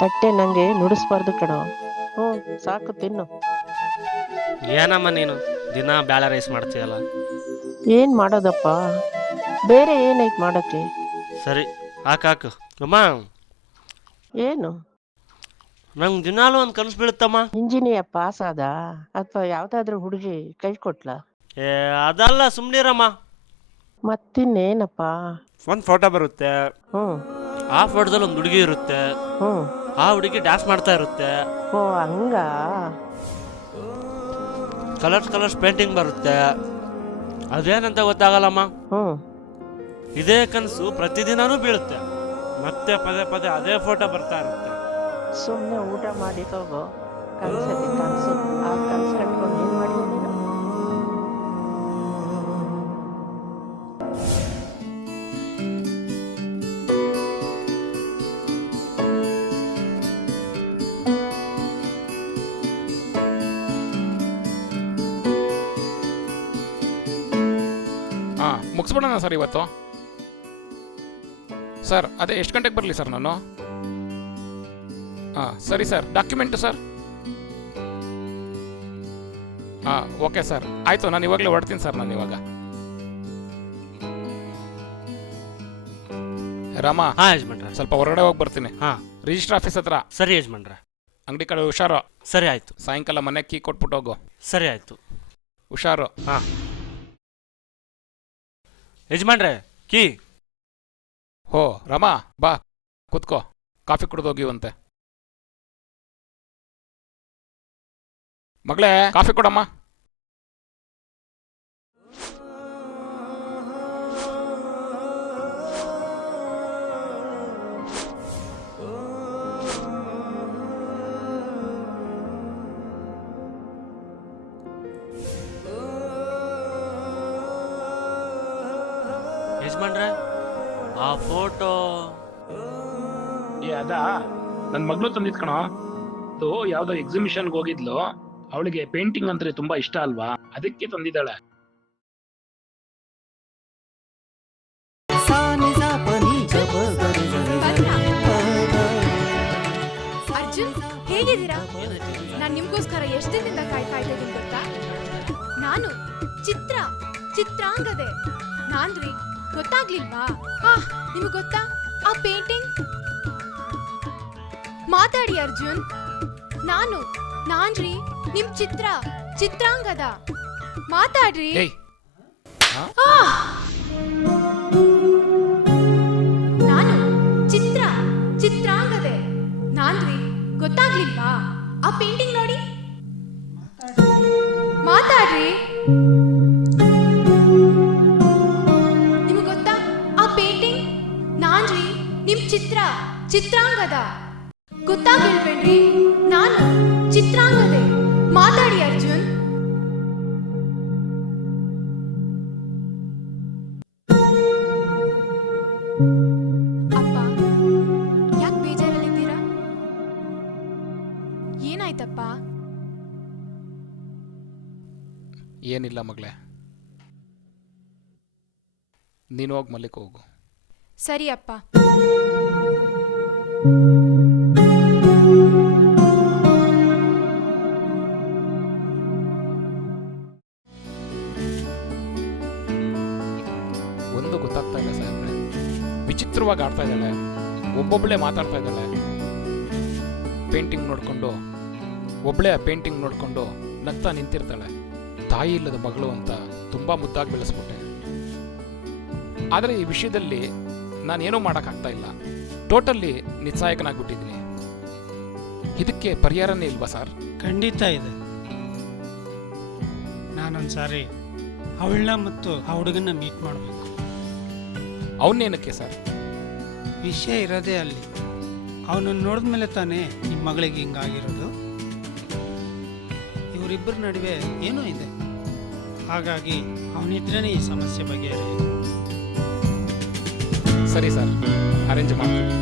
ತಟ್ಟೆ ನಂಗೆ ನುಡಿಸ್ಬಾರ್ದು ಕಣೋ. ಸಾಕು ತಿನ್ನು. ಏನಮ್ಮ ನೀನು ದಿನ ಬ್ಯಾಳೆ ರೈಸ್ ಮಾಡ್ತೀಯಲ್ಲ. ಏನ್ ಮಾಡೋದಪ್ಪ, ಬೇರೆ ಏನೈತ್ ಮಾಡೋಕ್ಕೆ? ಸರಿ ಹಾಕು ಅಮ್ಮ. ಏನು ನಂಗೆ ದಿನಾಲು ಒಂದು ಕನಸು ಬೀಳುತ್ತಮ್ಮ. ಇಂಜಿನಿಯರ್ ಪಾಸ್ ಆದ ಅಥವಾ ಯಾವ್ದಾದ್ರೂ ಹುಡುಗಿ ಕೈ ಕೊಟ್ಲ? ಅದಲ್ಲ, ಸುಮ್ಮನಿರಮ್ಮ. ಮತ್ತಿನ್ನೇನಪ್ಪ? ಒಂದು ಫೋಟೋ ಬರುತ್ತೆ, ಹ್ಮ್ ಆ ಫೋಟೋದಲ್ಲಿ ಒಂದು ಹುಡುಗಿ ಇರುತ್ತೆ, ಹ್ಮ್ ಆ ಹುಡುಗಿ ಡ್ಯಾನ್ಸ್ ಮಾಡ್ತಾ ಇರುತ್ತೆ, ಓ ಹಂಗ. ಕಲರ್ಸ್ ಪೇಂಟಿಂಗ್ ಬರುತ್ತೆ. ಅದೇನಂತ ಗೊತ್ತಾಗಲ್ಲಮ್ಮ. ಹ್ಮ್ ಇದೇ ಕನಸು ಪ್ರತಿದಿನನೂ ಬೀಳುತ್ತೆ, ಮತ್ತೆ ಪದೇ ಪದೇ ಅದೇ ಫೋಟೋ ಬರ್ತಾ ಇರುತ್ತೆ. ಸುಮ್ಮನೆ ಊಟ ಮಾಡಿ ಹೋಗೋ. ಕನ್ಸತಿ ಕನಸು, ಆ ಕನ್ಸು ಕಟ್ಕೊಂಡು ಏನ್ ಮಾಡಿ ನೀನು? ಮುಗಿಸ್ಬಿಡೋಣ ಸರ್ ಇವತ್ತು. ಸರ್ ಅದೇ ಎಷ್ಟು ಗಂಟೆಗೆ ಬರಲಿ ಸರ್ ನಾನು? ಸರಿ sir. Document sir? Okay sir, ಆಯಿತು. ನಾನು ಇವಾಗಲೇ ಹೊರಡ್ತೀನಿ ಸರ್. ನಾನು ಇವಾಗ ರಾಮ, ಹಾಂ ಯಜಮಾನ್ರೆ, ಸ್ವಲ್ಪ ಹೊರಗಡೆ ಹೋಗಿ ಬರ್ತೀನಿ. ಹಾಂ, ರಿಜಿಸ್ಟರ್ ಆಫೀಸ್ ಹತ್ರ. ಸರಿ ಯಜಮಾನ್ರೆ. ಅಂಗಡಿ ಕಡೆ ಹುಷಾರು. ಸರಿ ಆಯಿತು. ಸಾಯಂಕಾಲ ಮನೆ ಕೀ ಕೊಟ್ಬಿಟ್ಟು ಹೋಗು. ಸರಿ ಆಯಿತು. ಹುಷಾರು. ಹಾಂ ಯಜಮಾನ್ರೆ, ಕೀ. ಹೋ ರಾಮ, ಬಾ ಕೂತ್ಕೋ, ಕಾಫಿ ಕುಡಿದೋಗಿವಂತೆ. ಮಗಳೇ, ಕಾಫಿ ಕೊಡಮ್ಮ. ಯಜಮಾನ್ರೆ, ಆ ಫೋಟೋ ಅದಾ ನನ್ನ ಮಗಳು ತಂದಿದ್ ಕಣೋ. ಅದು ಯಾವ್ದೋ ಎಕ್ಸಿಬಿಷನ್ಗೆ ಹೋಗಿದ್ಲು. ಅವಳಿಗೆ ಪೇಂಟಿಂಗ್ ಅಂದ್ರೆ ತುಂಬಾ ಇಷ್ಟ ಅಲ್ವಾ, ಅದಕ್ಕೆ ತಂದಿದ್ದಾಳೆ. ಅರ್ಜುನ್, ಹೇಗಿದ್ದೀರಾ? ನಾನ್ ನಿಮ್ಗೋಸ್ಕರ ಎಷ್ಟು ದಿನದಿಂದ ಕಾಯ್ತಾ ಇದ್ದೀನಿ ಗೊತ್ತಾ? ನಾನು ಚಿತ್ರಾಂಗದೆ. ನಾನ್ರಿ, ಗೊತ್ತಾಗ್ಲಿಲ್ವಾ? ನಿಮ್ಗೆ ಗೊತ್ತಾ ಆ ಪೇಂಟಿಂಗ್? ಮಾತಾಡಿ ಅರ್ಜುನ್. ನಾನ್ರಿ ನಿಮ್ ಚಿತ್ರಾಂಗದ. ಮಾತಾಡ್ರಿ. ನಾನು ಚಿತ್ರಾಂಗದೆ. ನಾನ್ರಿ, ಗೊತ್ತಾಗ್ಲಿಲ್ವಾ? ಆ ಪೇಂಟಿಂಗ್ ನೋಡಿ. ಮಾತಾಡ್ರಿ. ನಿಮ್ಗೆ ಗೊತ್ತಾ ಆ ಪೇಂಟಿಂಗ್? ನಾನ್ರಿ ನಿಮ್ ಚಿತ್ರಾಂಗದ. ಗೊತ್ತಾಗಿಲ್ವೇನ್ರಿ? ನಾನು ಚಿತ್ರಾಂಗದೆ. ಮಾತಾಡಿ ಅರ್ಜುನ್. ಅಪ್ಪ, ಯಾಕೆ ಬೇಜಾರಲ್ಲಿದ್ದೀರಾ? ಏನಾಯ್ತಪ್ಪ? ಏನಿಲ್ಲ ಮಗಳೇ, ನೀನು ಹೋಗಿ ಮಲ್ಲಿಗೆ ಹೋಗು. ಸರಿ ಅಪ್ಪ. ಒಂದು ಗೊತ್ತಾಗ್ತಾ ಇಲ್ಲ ಸಾಹೇಬ್ರೆ, ವಿಚಿತ್ರವಾಗಿ ಆಡ್ತಾ ಇದ್ದಾಳೆ, ಒಬ್ಬೊಬ್ಬಳೇ ಮಾತಾಡ್ತಾ ಇದ್ದಾಳೆ. ಪೇಂಟಿಂಗ್ ನೋಡಿಕೊಂಡು ಒಬ್ಬಳೇ ಆ ಪೇಂಟಿಂಗ್ ನೋಡಿಕೊಂಡು ನಗ್ತಾ ನಿಂತಿರ್ತಾಳೆ. ತಾಯಿ ಇಲ್ಲದ ಮಗಳು ಅಂತ ತುಂಬ ಮುದ್ದಾಗಿ ಬೆಳೆಸ್ಬಿಟ್ಟೆ. ಆದರೆ ಈ ವಿಷಯದಲ್ಲಿ ನಾನೇನೂ ಮಾಡೋಕ್ಕಾಗ್ತಾ ಇಲ್ಲ. ಟೋಟಲ್ಲಿ ನಿಸ್ಸಹಾಯಕನಾಗ್ಬಿಟ್ಟಿದ್ದೀನಿ. ಇದಕ್ಕೆ ಪರಿಹಾರನೇ ಇಲ್ವಾ ಸರ್? ಖಂಡಿತ ಇದೆ. ನಾನೊಂದ್ಸಾರಿ ಅವಳನ್ನ ಮತ್ತು ಆ ಹುಡುಗನ್ನ ಮೀಟ್ ಮಾಡಬೇಕು. ಅವನ್ನೇನಕ್ಕೆ ಸರ್? ವಿಷಯ ಇರೋದೇ ಅಲ್ಲಿ. ಅವನನ್ನು ನೋಡಿದ್ಮೇಲೆ ತಾನೇ ನಿಮ್ಮ ಮಗಳಿಗೆ ಹಿಂಗಾಗಿರೋದು. ಇವರಿಬ್ಬರ ನಡುವೆ ಏನೋ ಇದೆ. ಹಾಗಾಗಿ ಅವನಿದ್ರೇ ಈ ಸಮಸ್ಯೆ ಬಗೆಹರಿಯೋದು. ಸರಿ ಸರ್, ಅರೇಂಜ್ ಮಾಡ್ತೀನಿ.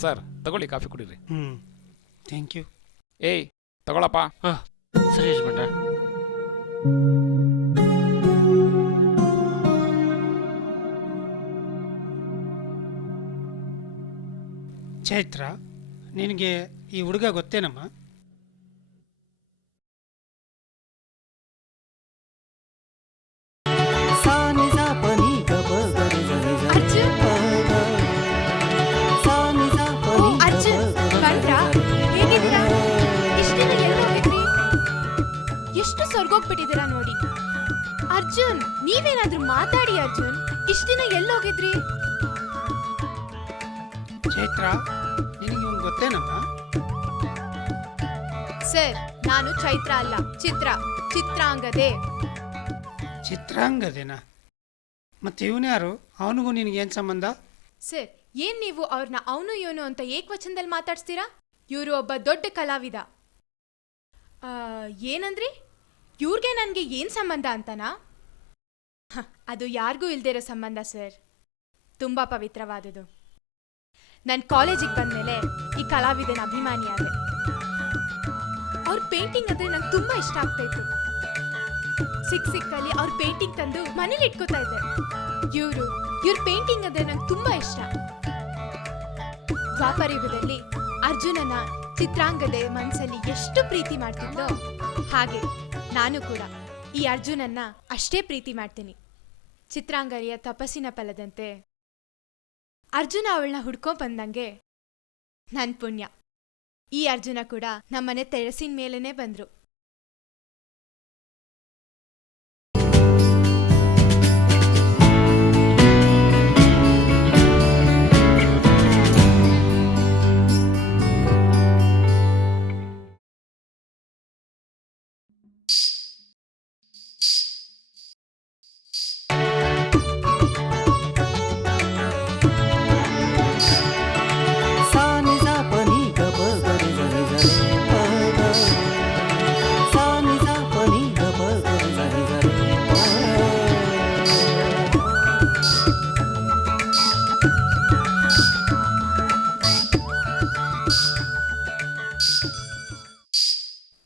ಸರ್ ತಗೊಳ್ಳಿ, ಕಾಫಿ ಕುಡೀರಿ. Thank you. ಏಯ್ ತಗೊಳಪ್ಪ. ಹಾಂ ಸರಿ ಯಜಮಾನ್ರೆ. ಚೈತ್ರ, ನಿನಗೆ ಈ ಹುಡುಗ ಗೊತ್ತೇನಮ್ಮ? ಅರ್ಜುನ್, ಓ ಅರ್ಜುನ್, ಬಂದ್ರಾ? ಹೇಗಿದ್ದೀರಾ? ಇಷ್ಟ್ ದಿನ ಎಲ್ಲಿ ಹೋಗಿದ್ರಿ? ಎಷ್ಟು ಸ್ವರ್ಗೋಗ್ಬಿಟ್ಟಿದ್ದೀರಾ ನೋಡಿ. ಅರ್ಜುನ್, ನೀವೇನಾದ್ರೂ ಮಾತಾಡಿ ಅರ್ಜುನ್. ಇಷ್ಟ್ ದಿನ ಎಲ್ಲಿ ಹೋಗಿದ್ರಿ? ಚೈತ್ರ, ನಿನಗೆ ಇವನು ಗೊತ್ತೇನಮ್ಮ? ಸರ್, ನಾನು ಚೈತ್ರ ಅಲ್ಲ, ಚಿತ್ರಾಂಗದೆ. ಚಿತ್ರಾಂಗದೇನಾ? ಮತ್ತೆ ಇವನ್ಯಾರು? ಅವನಿಗೂ ನಿನಗೇನು ಸಂಬಂಧ? ಸರ್, ಏನ್ ನೀವು ಅವ್ರನ್ನ ಅವನು ಇವನು ಅಂತ ಏಕವಚನದಲ್ಲಿ ಮಾತಾಡ್ಸ್ತೀರಾ? ಇವರು ಒಬ್ಬ ದೊಡ್ಡ ಕಲಾವಿದ. ಏನಂದ್ರಿ? ಇವ್ರಿಗೆ ನನಗೆ ಏನ್ ಸಂಬಂಧ ಅಂತನಾ? ಅದು ಯಾರಿಗೂ ಇಲ್ದೇ ಇರೋ ಸಂಬಂಧ ಸರ್. ತುಂಬಾ ಪವಿತ್ರವಾದುದು. ನನ್ನ ಕಾಲೇಜಿಗೆ ಬಂದ್ಮೇಲೆ ಈ ಕಲಾವಿದನ ಅಭಿಮಾನಿ ಆದೆ. ಅವ್ರ ಪೇಂಟಿಂಗ್ ಅಂದ್ರೆ ನಂಗೆ ತುಂಬಾ ಇಷ್ಟ ಆಗ್ತಾ ಇತ್ತು. ಸಿಕ್ಕಲ್ಲಿ ಅವ್ರ ಪೇಂಟಿಂಗ್ ತಂದು ಮನೇಲಿ ಇಟ್ಕೋತಾ ಇದ್ದೆ. ಇವ್ರ ಪೇಂಟಿಂಗ್ ಅಂದ್ರೆ ನಂಗೆ ತುಂಬಾ ಇಷ್ಟ. ದ್ವಾಪರ ಯುಗದಲ್ಲಿ ಅರ್ಜುನನ ಚಿತ್ರಾಂಗದೆ ಮನಸ್ಸಲ್ಲಿ ಎಷ್ಟು ಪ್ರೀತಿ ಮಾಡ್ತಿದ್ದೋ ಹಾಗೆ ನಾನು ಕೂಡ ಈ ಅರ್ಜುನನ್ನ ಅಷ್ಟೇ ಪ್ರೀತಿ ಮಾಡ್ತೀನಿ. ಚಿತ್ರಾಂಗರಿಯ ತಪಸ್ಸಿನ ಫಲದಂತೆ ಅರ್ಜುನ ಅವಳನ್ನ ಹುಡ್ಕೊಂಡ್ ಬಂದಂಗೆ ನನ್ ಪುಣ್ಯ. ಈ ಅರ್ಜುನ ಕೂಡ ನಮ್ಮನೆ ತೆರಸಿನ ಮೇಲೇನೆ ಬಂದ್ರು.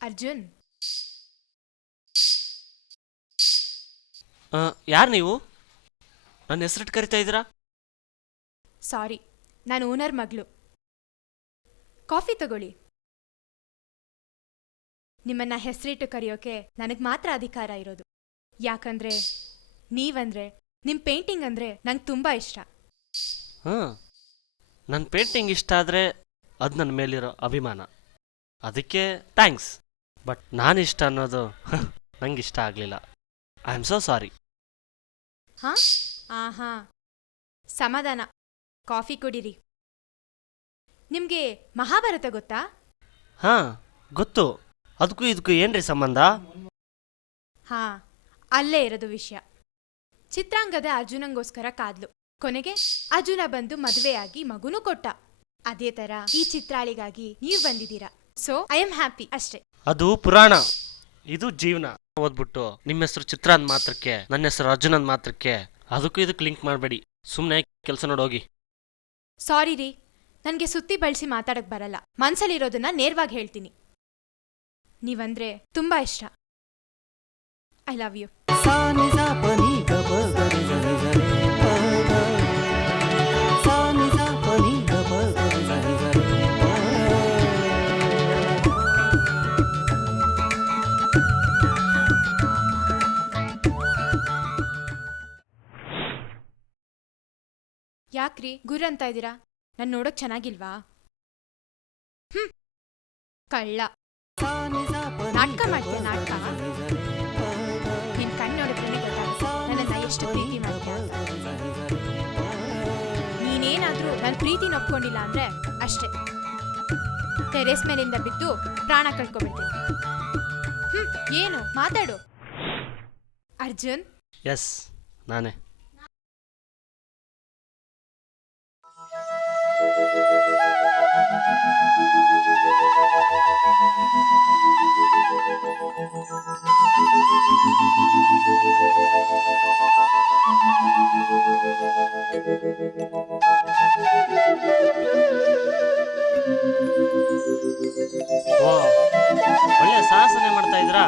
ಅರ್ಜುನ್, ಯಾರು ನೀವು? ನನ್ನ ಹೆಸರಿಟ್ಟು ಕರಿತಾ ಇದ್ದೀರಾ? ಸಾರಿ, ನಾನು ಓನರ್ ಮಗಳು. ಕಾಫಿ ತಗೊಳ್ಳಿ. ನಿಮ್ಮನ್ನ ಹೆಸರಿಟ್ಟು ಕರೆಯೋಕೆ ನನಗೆ ಮಾತ್ರ ಅಧಿಕಾರ ಇರೋದು. ಯಾಕಂದ್ರೆ ನೀವಂದ್ರೆ, ನಿಮ್ಮ ಪೇಂಟಿಂಗ್ ಅಂದ್ರೆ ನಂಗೆ ತುಂಬಾ ಇಷ್ಟ. ಹಾಂ, ನನ್ನ ಪೇಂಟಿಂಗ್ ಇಷ್ಟ ಆದರೆ ಅದು ನನ್ನ ಮೇಲಿರೋ ಅಭಿಮಾನ. ಅದಕ್ಕೆ ಥ್ಯಾಂಕ್ಸ್. ಬಟ್ ನಾನಿಷ್ಟ ಅನ್ನೋದು ನಂಗೆ ಇಷ್ಟ ಆಗಲಿಲ್ಲ. I am so sorry. ಹಾ ಆಹಾ, ಸಮಾಧಾನ. ಕಾಫಿ ಕುಡೀರಿ. ನಿಮ್ಗೆ ಮಹಾಭಾರತ ಗೊತ್ತಾ? ಹಾಂ ಗೊತ್ತು. ಅದಕ್ಕೂ ಇದಕ್ಕೂ ಏನ್ರಿ ಸಂಬಂಧ? ಹಾ, ಅಲ್ಲೇ ಇರೋದು ವಿಷಯ. ಚಿತ್ರಾಂಗದ ಅರ್ಜುನಂಗೋಸ್ಕರ ಕಾದ್ಲು. ಕೊನೆಗೆ ಅರ್ಜುನ ಬಂದು ಮದುವೆಯಾಗಿ ಮಗುನೂ ಕೊಟ್ಟ. ಅದೇ ತರ ಈ ಚಿತ್ರಾಳಿಗಾಗಿ ನೀವು ಬಂದಿದ್ದೀರಾ. ಸೊ ಐ ಆಮ್ ಹ್ಯಾಪಿ ಅಷ್ಟೇ. ಅದು ಪುರಾಣ, ಇದು ಜೀವನ. ಓದ್ಬಿಟ್ಟು ನಿಮ್ಮ ಹೆಸರು ಚಿತ್ರ ಅಂದ ಮಾತ್ರಕ್ಕೆ ನನ್ನ ಹೆಸರು ಅರ್ಜುನ್ ಅಂದ ಮಾತ್ರಕ್ಕೆ ಅದಕ್ಕೂ ಇದಕ್ಕೆ ಲಿಂಕ್ ಮಾಡಬೇಡಿ. ಸುಮ್ಮನೆ ಕೆಲಸ ನೋಡೋಗಿ. ಸಾರಿ ರೀ, ನನಗೆ ಸುತ್ತಿ ಬಳಸಿ ಮಾತಾಡಕ್ ಬರಲ್ಲ. ಮನ್ಸಲ್ಲಿರೋದನ್ನ ನೇರವಾಗಿ ಹೇಳ್ತೀನಿ. ನೀವಂದ್ರೆ ತುಂಬಾ ಇಷ್ಟ. I love you. ಯಾಕ್ರಿ ಗುರು ಅಂತ ಇದ್ದೀರಾ? ನಾನು ನೋಡೋಕ್ ಚೆನ್ನಾಗಿಲ್ವಾ? ಕಳ್ಳ ನಾಟಕ ಮಾಡ್ತೀಯ ನಾಟಕ. ನಿನ್ ಕಣ್ಣು ನೋಡಿದ್ರೇನೆ ಗೊತ್ತಾಗುತ್ತೆ ನನ್ನನ್ನ ಎಷ್ಟು ಪ್ರೀತಿ ಮಾಡ್ತೀಯ. ನೀನೇನಾದ್ರೂ ನನ್ನ ಪ್ರೀತಿನ ಒಪ್ಕೊಂಡಿಲ್ಲ ಅಂದ್ರೆ ಅಷ್ಟೇ, ಟೆರೇಸ್ ಮೇಲಿಂದ ಬಿದ್ದು ಪ್ರಾಣ ಕಳ್ಕೊಬಿಡ್ತೀನಿ. ಏನು ಮಾತಾಡು ಅರ್ಜುನ್. ಎಸ್, ನಾನೇ. ಓ, ಒಳ್ಳೆ ಸಾಹಸನೆ ಮಾಡ್ತಾ ಇದ್ರಾ?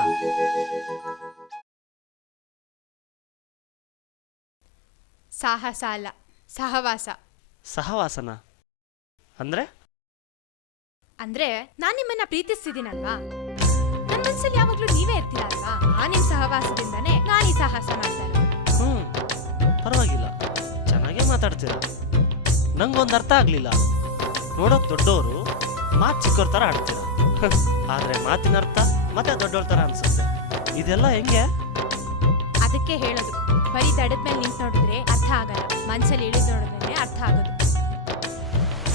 ಸಾಹಸ ಅಲ್ಲ, ಸಹವಾಸ. ಸಹವಾಸನ ಅಂದ್ರೆ? ಅಂದ್ರೆ ನಾನ್ ನಿಮ್ಮನ್ನ ಪ್ರೀತಿಸ್ತಿದ್ದೀನಲ್ವಾ, ನನ್ನ ಮನ್ಸಲ್ಲಿ ಯಾವಾಗ್ಲೂ ನೀವೇ ಇರ್ತೀರ ಅಲ್ವಾ, ಆ ನಿಮ್ ಸಹವಾಸದಿಂದಾನೇ ನಾನು ಈ ಸಾಹಸ ಮಾಡ್ತಾ ಇರೋದು. ಪರವಾಗಿಲ್ಲ, ಚೆನ್ನಾಗೇ ಮಾತಾಡ್ತೀರ. ನಂಗೊಂದು ಅರ್ಥ ಆಗ್ಲಿಲ್ಲ. ನೋಡೋಕ್ ದೊಡ್ಡವರು, ಮಾತು ಚಿಕ್ಕವ್ರ ತರ ಆಡ್ತೀರ, ಆದ್ರೆ ಮಾತಿನ ಅರ್ಥ ಮತ್ತೆ ದೊಡ್ಡವ್ರ ತರ ಅನ್ಸುತ್ತೆ. ಇದೆಲ್ಲ ಹೆಂಗೆ? ಅದಕ್ಕೆ ಹೇಳೋದು, ಬರೀ ದಡದ್ಮೇಲೆ ನಿಂತು ನೋಡಿದ್ರೆ ಅರ್ಥ ಆಗಲ್ಲ, ಮನ್ಸಲ್ಲಿ ಇಳಿದು ನೋಡಿದ್ರೆ ಅರ್ಥ ಆಗೋದು.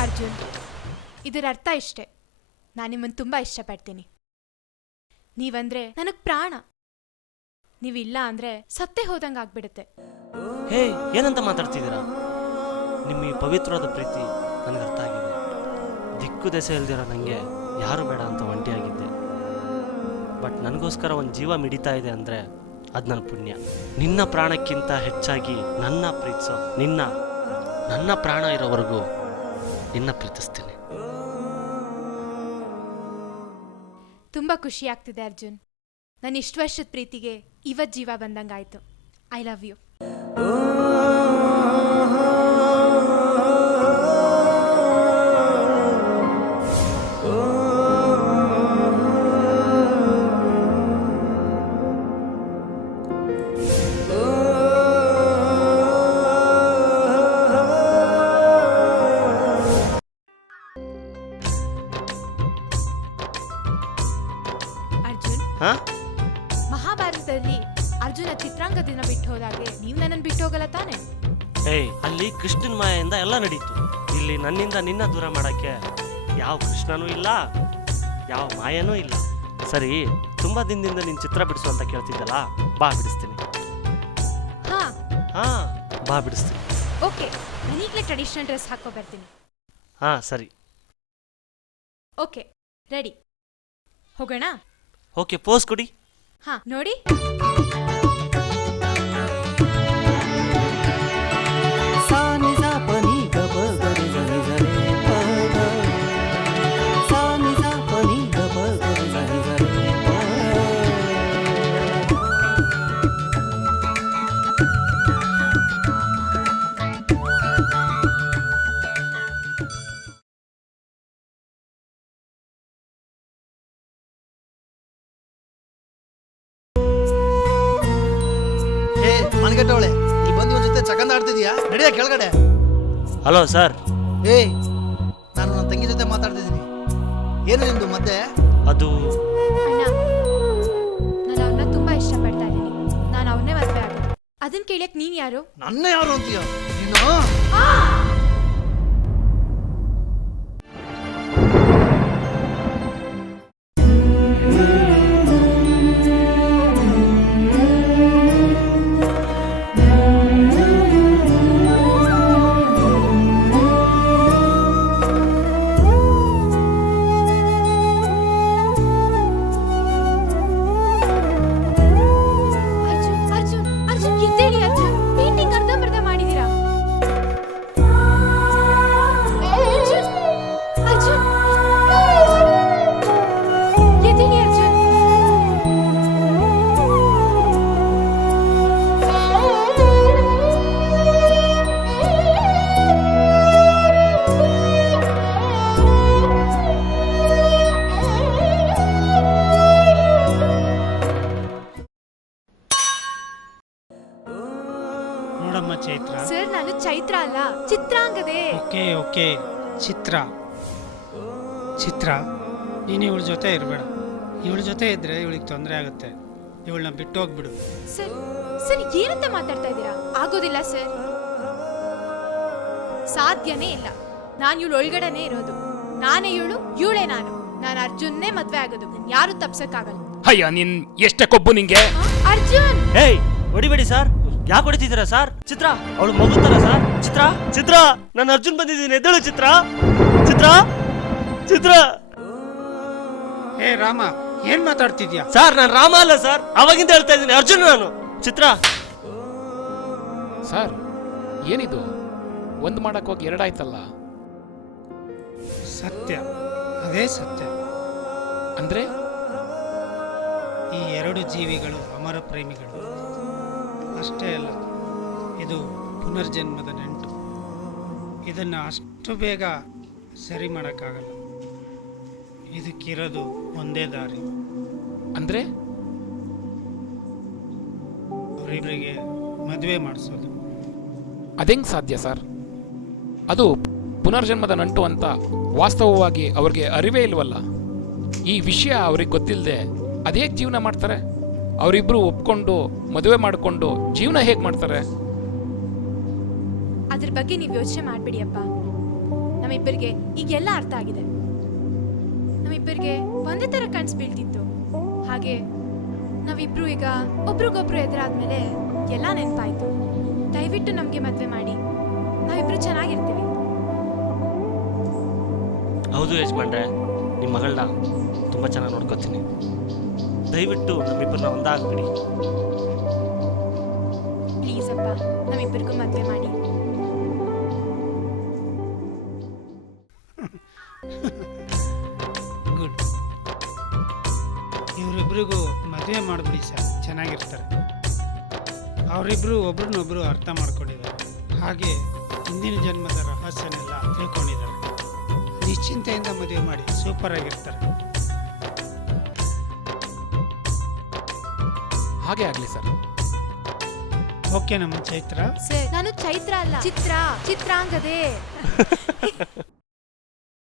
ಅರ್ಜುನ್, ಇದರ ಅರ್ಥ ಇಷ್ಟೇ, ನಾನು ನಿಮ್ಮನ್ನು ತುಂಬಾ ಇಷ್ಟಪಡ್ತೀನಿ. ನೀವಂದ್ರೆ ನನಗ್ ಪ್ರಾಣ. ನೀವಿಲ್ಲ ಅಂದ್ರೆ ಸತ್ತೇ ಹೋದಂಗೆ ಆಗ್ಬಿಡುತ್ತೆ. ಹೇ, ಏನಂತ ಮಾತಾಡ್ತಿದ್ದೀರಾ? ನಿಮ್ಮ ಈ ಪವಿತ್ರವಾದ ಪ್ರೀತಿ ನನಗೆ ಅರ್ಥ ಆಗಿದೆ. ದಿಕ್ಕು ದೆಸೆ ಇಲ್ದಿರೋ ನನಗೆ ಯಾರು ಬೇಡ ಅಂತ ಒಂಟಿಯಾಗಿದ್ದೆ. ಬಟ್ ನನಗೋಸ್ಕರ ಒಂದು ಜೀವ ಮಿಡಿತಾ ಇದೆ ಅಂದರೆ ಅದು ನನ್ನ ಪುಣ್ಯ. ನಿನ್ನ ಪ್ರಾಣಕ್ಕಿಂತ ಹೆಚ್ಚಾಗಿ ನನ್ನ ಪ್ರೀತಿಸೋ ನನ್ನ ಪ್ರಾಣ ಇರೋವರೆಗೂ ನಿನ್ನ ಪ್ರೀತಿಸ್ತೀನಿ. ತುಂಬಾ ಖುಷಿ ಆಗ್ತಿದೆ ಅರ್ಜುನ್. ನನ್ನ ಇಷ್ಟು ವರ್ಷದ ಪ್ರೀತಿಗೆ ಇವತ್ತು ಜೀವ ಬಂದಂಗಾಯ್ತು. I love you. ಅರ್ಜುನ್, ಮಹಾಭಾರತದಲ್ಲಿ ಅರ್ಜುನ ಚಿತ್ರಾಂಗದಿಂದ ಬಿಟ್ಟು ಹೋದಾಗೆ ನೀವು ನನ್ನನ್ನು ಬಿಟ್ಟು ಹೋಗಲ್ಲ ತಾನೆ? ಅಲ್ಲಿ ಕೃಷ್ಣನ ಮಾಯೆಯಿಂದ ಎಲ್ಲ ನಡೀತು. ಇಲ್ಲಿ ನನ್ನಿಂದ ನಿನ್ನ ದೂರ ಮಾಡಕ್ಕೆ ಯಾವ ಕೃಷ್ಣನೂ ಇಲ್ಲ, ಯಾವ ಮಾಯನೂ ಇಲ್ಲ. ಸರಿ, ತುಂಬಾ ದಿನದಿಂದ ನಿನ್ ಚಿತ್ರ ಬಿಡಿಸು ಅಂತ ಕೇಳ್ತಿದ್ದಲ್ಲ, ಬಾ ಬಿಡಿಸ್ತೀನಿ. ಹಾ, ಬಾ ಬಿಡಿಸ್ತೀನಿ. ಓಕೆ, ನಾನೀಗಲೇ ಟ್ರೆಡಿಷನಲ್ ಡ್ರೆಸ್ ಹಾಕೋ ಬರ್ತೀನಿ. ಹಾ ಸರಿ. ಓಕೆ, ರೆಡಿ, ಹೋಗೋಣ? ಓಕೆ, ಪೋಸ್ ಕೊಡಿ. ಹಾ, ನೋಡಿ. ಮನ್ಗೆಟ್ಟವಳೆ, ಇಲ್ಲಿ ಬಂದು ಒಂದ್ ಜೊತೆ ಚಕಂದ ಆಡ್ತಿದ್ಯಾ? ನಡಿಯ ಕೆಳಗಡೆ. Hello sir. ನಾನು ನನ್ನ ತಂಗಿ ಜೊತೆ ಮಾತಾಡ್ತಿದ್ದೀನಿ. ಏನು ನಿಮ್ದು ಮತ್ತೆ? ಅದು ಅಣ್ಣ, ನಾನು ಅವ್ರನ್ನ ತುಂಬಾ ಇಷ್ಟಪಡ್ತಾ ಇದ್ದೀನಿ. ನಾನು ಅವನ್ನೇ ಮದುವೆ ಆಗೋದು. ಅದನ್ನ ಕೇಳಕ್ ನೀನ್ ಯಾರು? ನನ್ನ ಯಾರು ಅಂತೀಯ ನೀನು? ಅರ್ಜುನ್, ಅರ್ಜುನ್, ಅರ್ಜುನ್, ಎದ್ದೇಳಿ ಅರ್ಜುನ್. ಪೇಂಟಿಂಗ್ ಅರ್ಧಂಬರ್ಧ ಮಾಡಿದೀರಾ. ಚಿತ್ರಾಂಗದೆ. ಓಕೆ ಓಕೆ ಚಿತ್ರ ಚಿತ್ರ ನೀನು ಇವಳ ಜೊತೆ ಇರಬೇಡ. ಇವಳ ಜೊತೆ ಇದ್ದರೆ ಇವಳಿಗೆ ತೊಂದರೆ ಆಗುತ್ತೆ. ಇವಳನ್ನ ಬಿಟ್ಟು ಹೋಗ್ಬಿಡು. ಸರ್ ಸರ್ ಏನಂತ ಮಾತಾಡ್ತಾ ಇದ್ದೀರಾ? ಆಗೋದಿಲ್ಲ ಸರ್, ಸಾಧ್ಯನೇ ಇಲ್ಲ. ನಾನು ಇವಳು ಒಳಗಡೆನೆ ಇರೋದು. ನಾನೇ ಇವಳೇ ನಾನು. ನಾನು ಅರ್ಜುನ್ನೇ ಮದ್ವೆ ಆಗೋದು. ಯಾರು ತಪ್ಸಕ್ಕಾಗಲ್ಲ. ಅಯ್ಯ ನಿನ್ ಎಷ್ಟೇ ಕೊಬ್ಬು ನಿಂಗೆ. ಅರ್ಜುನ್ ಏಯ್ ಹೊಡಿಬೇಡಿ ಸರ್. ಯಾಕೆ ಹೊಡಿತಿದ್ದೀರಾ ಸರ್? ಚಿತ್ರ ಅವಳು ಮಗುತ್ತಲ್ಲ ಸರ್. ಚಿತ್ರ ಚಿತ್ರ ನಾನು ಅರ್ಜುನ್ ಬಂದಿದ್ದೀನಿ, ಎದ್ದೇಳು ಚಿತ್ರ. ಚಿತ್ರ ಚಿತ್ರ ಏ ರಾಮ, ಏನ್ ಮಾತಾಡ್ತಿದ್ಯಾ? ಸರ್ ನಾನು ರಾಮ ಅಲ್ಲ ಸರ್, ಅವಾಗಿಂದ ಹೇಳ್ತಾ ಇದ್ದೀನಿ ಅರ್ಜುನ್ ನಾನು. ಚಿತ್ರ ಸರ್ ಏನಿದು, ಒಂದು ಮಾಡಕ್ ಹೋಗಿ ಎರಡಾಯ್ತಲ್ಲ. ಸತ್ಯ, ಅದೇ ಸತ್ಯ. ಅಂದ್ರೆ ಈ ಎರಡು ಜೀವಿಗಳು ಅಮರ ಪ್ರೇಮಿಗಳು. ಅಷ್ಟೇ ಅಲ್ಲ, ಇದು ಪುನರ್ಜನ್ಮದ ನೆಂಟು. ಇದನ್ನು ಅಷ್ಟು ಬೇಗ ಸರಿ ಮಾಡೋಕ್ಕಾಗಲ್ಲ. ಇದಕ್ಕಿರೋದು ಒಂದೇ ದಾರಿ. ಅಂದ್ರೆ ಅವರಿಬ್ಬರಿಗೆ ಮದುವೆ ಮಾಡಿಸೋದು. ಅದೆಂಗ್ ಸಾಧ್ಯ ಸರ್? ಅದು ಪುನರ್ಜನ್ಮದ ನಂಟು ಅಂತ ವಾಸ್ತವವಾಗಿ ಅವ್ರಿಗೆ ಅರಿವೇ ಇಲ್ವಲ್ಲ. ಈ ವಿಷಯ ಅವ್ರಿಗೆ ಗೊತ್ತಿಲ್ಲದೆ ಅದೇಗೆ ಜೀವನ ಮಾಡ್ತಾರೆ? ಅವರಿಬ್ರು ಒಪ್ಕೊಂಡು ಮದುವೆ ಮಾಡಿಕೊಂಡು ಜೀವನ ಹೇಗೆ ಮಾಡ್ತಾರೆ? ಅದ್ರ ಬಗ್ಗೆ ನೀವು ಯೋಚನೆ ಮಾಡ್ಬಿಡಿ ಅಪ್ಪ. ನಮ್ಮಿಬ್ಬರಿಗೆ ಈಗೆಲ್ಲ ಅರ್ಥ ಆಗಿದೆ. ನಮ್ಮಿಬ್ಬರಿಗೆ ಒಂದೇ ತರ ಕನ್ಸು ಬೀಳ್ತಿತ್ತು. ಹಾಗೆ ನಾವಿಬ್ರು ಈಗ ಒಬ್ರಿಗೊಬ್ರು ಎದುರಾದ್ಮೇಲೆ ಎಲ್ಲ ನೆನಪಾಯ್ತು. ದಯವಿಟ್ಟು ನಮ್ಗೆ ಮದ್ವೆ ಮಾಡಿ, ನಾವಿಬ್ರು ಚೆನ್ನಾಗಿರ್ತೀವಿ. ಹೌದು ಯಜಮಾನ್ರೆ, ನಿಮ್ಮ ಮಗಳನ್ನ ತುಂಬ ಚೆನ್ನಾಗಿ ನೋಡ್ಕೋತೀನಿ. ದಯವಿಟ್ಟು ನಮ್ಮಿಬ್ಬರನ್ನ ಒಂದಾಗ್ಬಿಡಿ. ಪ್ಲೀಸ್ ಅಪ್ಪ, ನಮ್ಮಿಬ್ಬರಿಗೂ ಮದ್ವೆ ಮಾಡಿ. ಗುಡ್. ಇವರಿಬ್ರಿಗೂ ಮದುವೆ ಮಾಡಿಬಿಡಿ ಸರ್, ಚೆನ್ನಾಗಿರ್ತಾರೆ. ಅವರಿಬ್ಬರು ಒಬ್ರನ್ನೊಬ್ರು ಅರ್ಥ ಮಾಡ್ಕೊಂಡಿದ್ದಾರೆ. ಹಾಗೆ ಹಿಂದಿನ ಜನ್ಮದ ರಹಸ್ಯನೆಲ್ಲ ತಿಳ್ಕೊಂಡಿದ್ದಾರೆ. ನಿಶ್ಚಿಂತೆಯಿಂದ ಮದುವೆ ಮಾಡಿ, ಸೂಪರ್ ಆಗಿರ್ತಾರೆ. ಹಾಗೆ ಆಗಲಿ ಸರ್. ಓಕೆ ನಮ್ಮ ಚೈತ್ರ. ಸರ್ ನಾನು ಚೈತ್ರ ಅಲ್ಲ, ಚಿತ್ರಾಂಗದೆ.